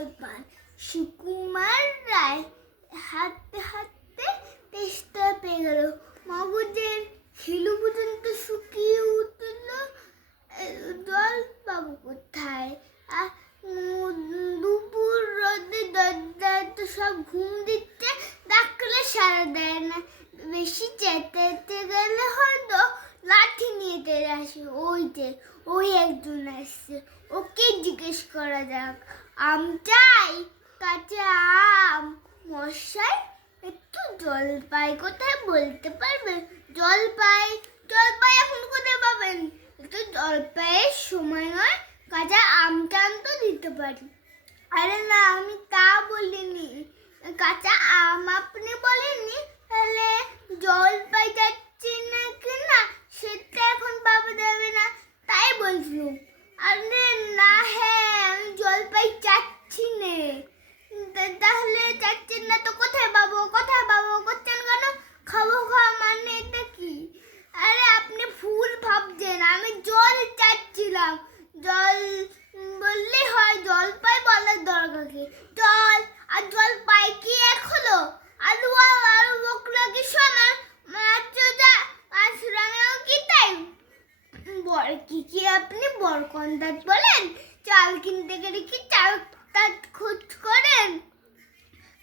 জল পান। সুকুমার রায় হাঁটতে হাঁটতে তেষ্টা পেয়ে গেল। মগজের খিলু পর্যন্ত শুকিয়ে উঠল। জল পাবো কোথায়? দুপুর রোদে দরজা তো সব ঘুম দিচ্ছে, ডাকলে সারা দেয় না। বেশি চেঁচাতে গেলে হয়তো লাঠি নিয়ে তেড়ে আসে। ওই একজন আসছে, ওকে জিজ্ঞেস করা যাক। আম চাই, কাঁচা আম। মশাই, একটু জলপাই কোথায় বলতে পারবেন? জলপাই এখন কোথায় পাবেন? একটু জলপাইয়ের সময় নয়, কাঁচা আম টাম তো দিতে পারি। আরে না, আমি তা বলিনি। কাঁচা আম আপনি বলেননি, তাহলে জলপাই যাচ্ছে না কিনা সেটা এখন পাওয়া যাবে না, তাই বলছিলাম। আরে না, হ্যাঁ আমি জলপাই চাচ্ছি না। তাহলে চাচ্ছেন না তো কোথায় পাবো করছেন কেন? খাওয়া মানে এটা কি? আরে আপনি ফুল ভাবছেন, আমি জল চাচ্ছিলাম। জল বললে হয়, জলপাই বলার দরকার কি? জল আর জলপাই কি এক হলো? আলু বকলা কি সমান? মাছ রাঙাও কি তাই? বর কি আপনি বরকন্দাজ বলেন? চাল কিনতে গেলে কি চাল খোঁজ করেন?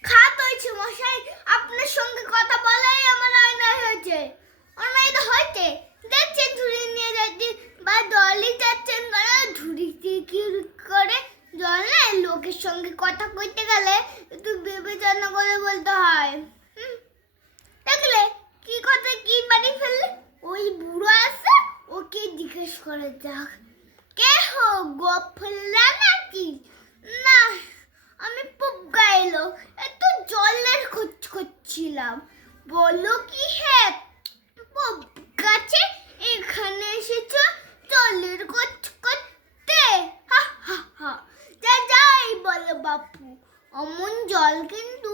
খাত হয়েছে মশাই, আপনার সঙ্গে কথা বলাই আমার অন্যায় হয়েছে। অন্যায় তো হয়েছে, দেখছেন ঝুড়ি নিয়ে যাচ্ছি বা জলই যাচ্ছেন না। ঝুড়িতে কি করে জল নেয়? লোকের সঙ্গে কথা কইতে গেলে একটু বিবেচনা করে বলতে হয়। দেখলে কি কথা কি বাড়ি ফেললে? ওই বুড়ো আছে, ওকে জিজ্ঞেস করে যাক। কে হো, গোফলা নাকি? না, আমি পুগ্গা এলো, একটু জলের খোঁজ করছিলাম। বলো কি হে গাছে এখানে এসেছো জলের খোঁজ করতে? হা হা হা। যাই বলো বাপু, অমন জল কিন্তু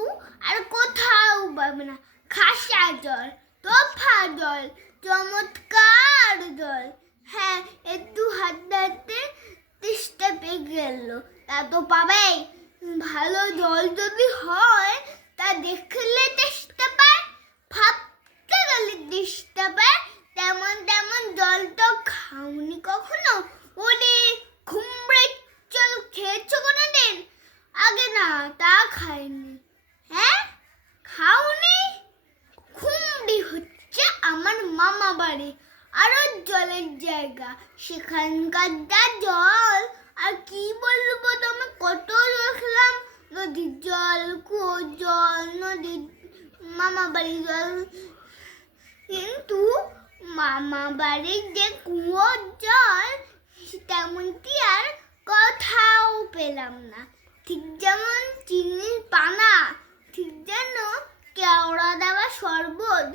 আর কোথাও পাবে না। খাসা জল, তোফা জল, চমৎকার জল। হ্যাঁ, একটু হাঁটতে তেষ্টা পেয়ে গেল, তা তো পাবেই। ভালো জল যদি হয় তা দেখলে তেষ্টা পায়, ভাবতে গেলে তেষ্টা পায়। তেমন জল তো খাওনি কখনো? ওরে খুমড়ে জল খেয়েছো কোনোদিন? আগে না, তা খাইনি। হ্যাঁ, খাওনি? খুমড়ি হচ্ছে আমার মামা বাড়ি, আরো জলের জায়গা। সেখানকার যা জল, আর কি বলবো তোমার, কত দেখলাম নদীর জল, কুয়োর জল, নদীর মামা বাড়ির জল। কিন্তু মামা বাড়ির যে কুয়োর জল তেমনটি আর কোথাও পেলাম না। ঠিক যেমন চিনির পানা, ঠিক যেন কেওড়া দেওয়া শরবত।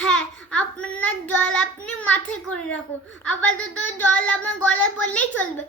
হ্যাঁ, আপনার জল আপনি মাথায় করে রাখুন। আপাতত জল আমার গলায় পড়লেই চলবে।